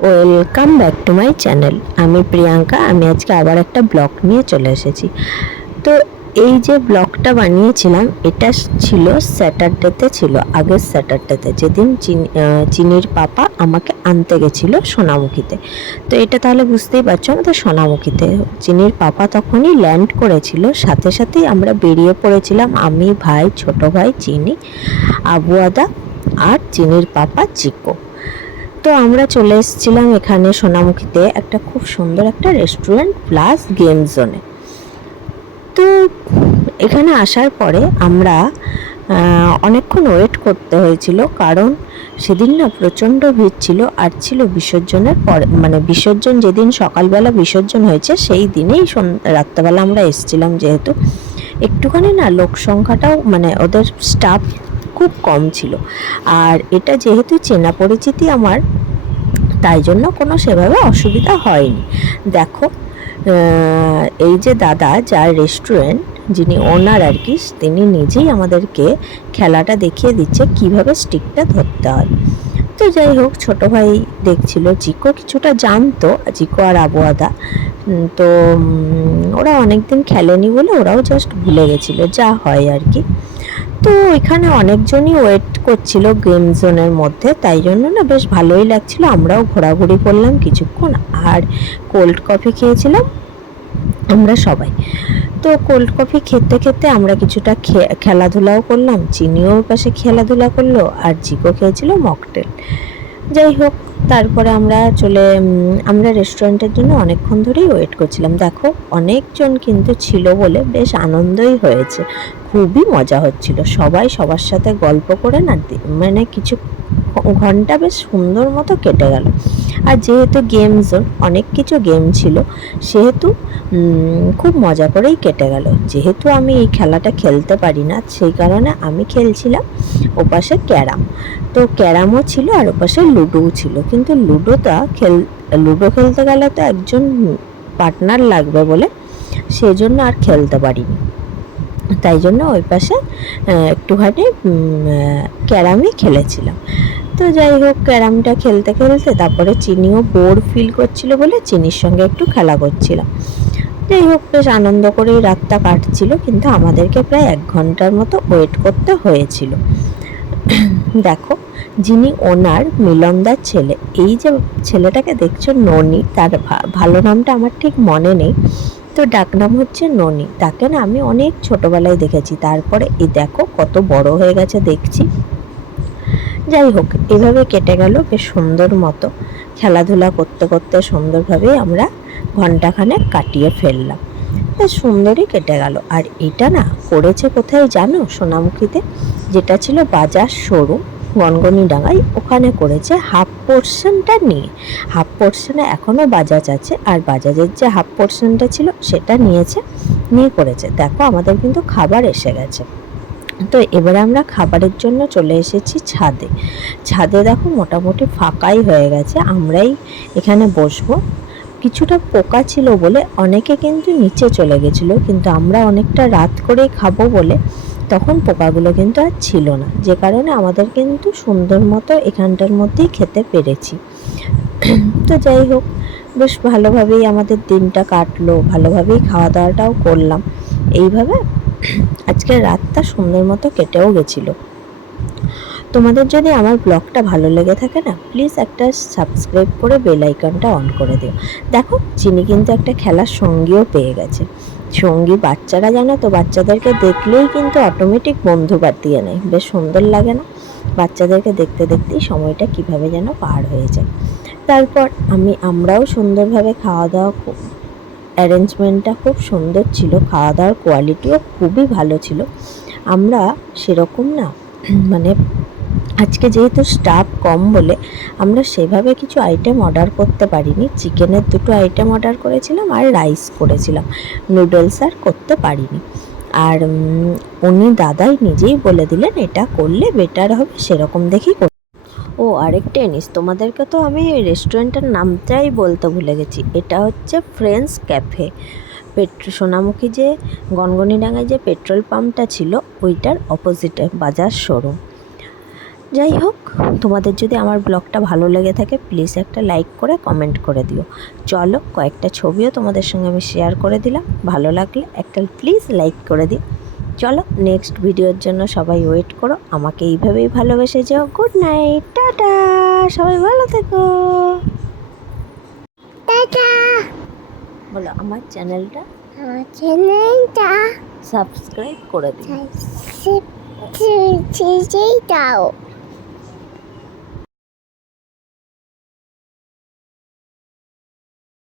Welcome back to my channel আমি প্রিয়াঙ্কা, আমি আজকে আবার একটা ব্লগ নিয়ে চলে এসেছি। তো এই যে ব্লগটা বানিয়েছিলাম, এটা ছিল স্যাটারডেতে ছিল, আগের স্যাটারডেতে যেদিন চিনি- চিনির পাপা আমাকে আনতে গেছিল সোনামুখীতে। তো এটা তাহলে বুঝতেই পারছ আমাদের সোনামুখীতে। চিনির পাপা তখনই ল্যান্ড করেছিল, সাথে সাথেই আমরা বেরিয়ে পড়েছিলাম, আমি, ভাই, ছোট ভাই, চিনি আবুয়াদা আর চিনির পাপা, চিকো। তো আমরা চলে এসেছিলাম এখানে সোনামুখীতে একটা খুব সুন্দর একটা রেস্টুরেন্ট প্লাস গেম জোনে তো এখানে আসার পরে আমরা অনেকক্ষণ ওয়েট করতে হয়েছিল কারণ সেদিন না প্রচণ্ড ভিড় ছিল আর ছিল বিসর্জনের পরে মানে বিসর্জন যেদিন সকালবেলা বিসর্জন হয়েছে সেই দিনেই রাত্রেবেলা আমরা এসেছিলাম যেহেতু। একটুখানি না লোক সংখ্যাটাও মানে ওদের স্টাফ খুব কম ছিল। আর এটা যেহেতু চেনা পরিচিতি আমার তাই জন্য কোনো সেভাবে অসুবিধা হয়নি। দেখো এই যে দাদা যার রেস্টুরেন্ট যিনি ওনার আর কি, তিনি নিজেই আমাদেরকে খেলাটা দেখিয়ে দিচ্ছে কীভাবে স্টিকটা ধরতে হয়। তো যাই হোক, ছোটো ভাই দেখছিল জিকো, কিছুটা জানতো জিকো আর আবহাওয়াদা তো ওরা অনেকদিন খেলেনি বলে ওরাও জাস্ট ভুলে গেছিল, যা হয় আর কি। তো এখানে অনেকজনই ওয়েট করছিল গেম জোনের মধ্যে, তাই জন্য না বেশ ভালোই লাগছিল। আমরাও ঘোরাঘুরি করলাম কিছুক্ষণ আর কোল্ড কফি খেয়েছিলাম আমরা সবাই। তো কোল্ড কফি খেতে খেতে আমরা কিছুটা খেলাধুলাও করলাম, চিনিও পাশে খেলাধুলা করল আর জিকো খেয়েছিল মকটেল যাই হোক তারপরে আমরা চলে আমরা রেস্টুরেন্টের জন্য অনেকক্ষণ ধরেই ওয়েট করছিলাম। দেখো, অনেকজন কিন্তু ছিল বলে বেশ আনন্দই হয়েছে। খুবই মজা হচ্ছিল। সবাই সবার সাথে গল্প করে না মানে কিছু ঘণ্টা বেশ সুন্দর মতো কেটে গেল। আর যেহেতু গেম জোন অনেক কিছু গেম ছিল, সেহেতু খুব মজা করেই কেটে গেল। যেহেতু আমি এই খেলাটা খেলতে পারি না, সেই কারণে আমি খেলছিলাম ওপাশে ক্যারাম। তো ক্যারামও ছিল আর ওপাশে লুডোও ছিল। কিন্তু লুডোটা খেল, লুডো খেলতে গেলে তো একজন পার্টনার লাগবে বলে সেজন্য আর খেলতে পারিনি। তাই জন্য ওই পাশে একটুখানি ক্যারামই খেলেছিলাম। তো যাই হোক, ক্যারামটা খেলতে খেলতে তারপরে চিনিও বোর ফিল করছিল বলে চিনির সঙ্গে একটু খেলা করছিলাম যাই হোক, বেশ আনন্দ করেই রাতটা কাটছিল, কিন্তু আমাদেরকে প্রায় এক ঘণ্টার মতো ওয়েট করতে হয়েছিল। দেখো, যিনি ওনার মিলনদার ছেলে, এই যে ছেলেটাকে দেখছ, ননি, তার ভালো নামটা আমার ঠিক মনে নেই। তো ডাকনাম হচ্ছে ননি, তাকে না আমি অনেক ছোটবেলায় দেখেছি। তারপরে এই দেখো, কত বড় হয়ে গেছে, দেখছি। যাই হোক এভাবে কেটে গেল বেশ সুন্দর মতো। খেলাধুলা করতে করতে সুন্দরভাবেই আমরা ঘন্টাখানেক কাটিয়ে ফেললাম। বেশ সুন্দরই কেটে গেল। আর এটা না করেছে কোথায় জানো সোনামুখীতে? যেটা ছিল বাজার শোরুম গনগনি ডাঙায় ওখানে করেছে হাফ পোর্শনটা নিয়ে। হাফ পোর্শনে এখনও বাজাজ আছে। আর বাজাজের যে হাফ পোর্শনটা ছিল, সেটা নিয়েছে, নিয়ে করেছে। দেখো, আমাদের কিন্তু খাবার এসে গেছে। তো এবারে আমরা খাবারের জন্য চলে এসেছি ছাদে। ছাদে দেখো মোটামুটি ফাঁকাই হয়ে গেছে, আমরাই এখানে বসবো। কিছুটা পোকা ছিল বলে অনেকে কিন্তু নিচে চলে গেছিল, কিন্তু আমরা অনেকটা রাত করেই খাব বলে তখন পোকাগুলো কিন্তু আর ছিল না। যে কারণে আমাদের কিন্তু সুন্দর মতো এখানটার মধ্যেই খেতে পেরেছি। তো যাই হোক, বেশ ভালোভাবেই আমাদের দিনটা কাটলো, ভালোভাবেই খাওয়া দাওয়াটাও করলাম। এইভাবে আজকে রাতটা সুন্দর মতো কেটেও গেছিল। তোমাদের যদি আমার ব্লগটা ভালো লেগে থাকে না প্লিজ একটা সাবস্ক্রাইব করে বেল আইকনটা অন করে দিও। দেখো, চিনি কিন্তু একটা খেলার সঙ্গীও পেয়ে গেছে। সঙ্গী বাচ্চারা জানো তো, বাচ্চাদেরকে দেখলেই কিন্তু অটোমেটিক বন্ধু বাদ দিয়ে নেয়। বেশ সুন্দর লাগে না? বাচ্চাদেরকে দেখতে দেখতেই সময়টা কীভাবে যেন পার হয়ে যায়। তারপর আমি আমরাও সুন্দরভাবে খাওয়া দাওয়া অ্যারেঞ্জমেন্টটা খুব সুন্দর ছিল খাওয়া দাওয়ার কোয়ালিটিও খুবই ভালো ছিল। আমরা সেরকম না মানে আজকে যেহেতু স্টাফ কম বলে, আমরা সেভাবে কিছু আইটেম অর্ডার করতে পারিনি। চিকেনের দুটো আইটেম অর্ডার করেছিলাম আর রাইস করেছিলাম। নুডলস আর করতে পারিনি। আর উনি দাদাই নিজেই বলে দিলেন, এটা করলে বেটার হবে, সেরকম কর- ও আরেকটা জিনিস তোমাদেরকে তো আমি রেস্টুরেন্টের নামটাই বলতে ভুলে গেছি। এটা হচ্ছে ফ্রেন্স ক্যাফে পেট্রো, সোনামুখী যে গনগনিডাঙ্গায় যে পেট্রোল পাম্পটা ছিল, ওইটার অপোজিটে বাজার শোরুম যাই হোক, তোমাদের যদি আমার ব্লগটা ভালো লেগে থাকে প্লিজ একটা লাইক করে কমেন্ট করে দিও। চলো, কয়েকটা ছবিও তোমাদের সঙ্গে আমি শেয়ার করে দিলাম। ভালো লাগলে একটা প্লিজ লাইক করে দিও। চলো নেক্সট ভিডিওর জন্য সবাই ওয়েট করো। আমাকে এইভাবেই ভালোবেসে যাও। Good night tata. সবাই ভালো থেকো। টাটা। বলো আমার চ্যানেলটা আমার চ্যানেলটা সাবস্ক্রাইব করে দিও। দাও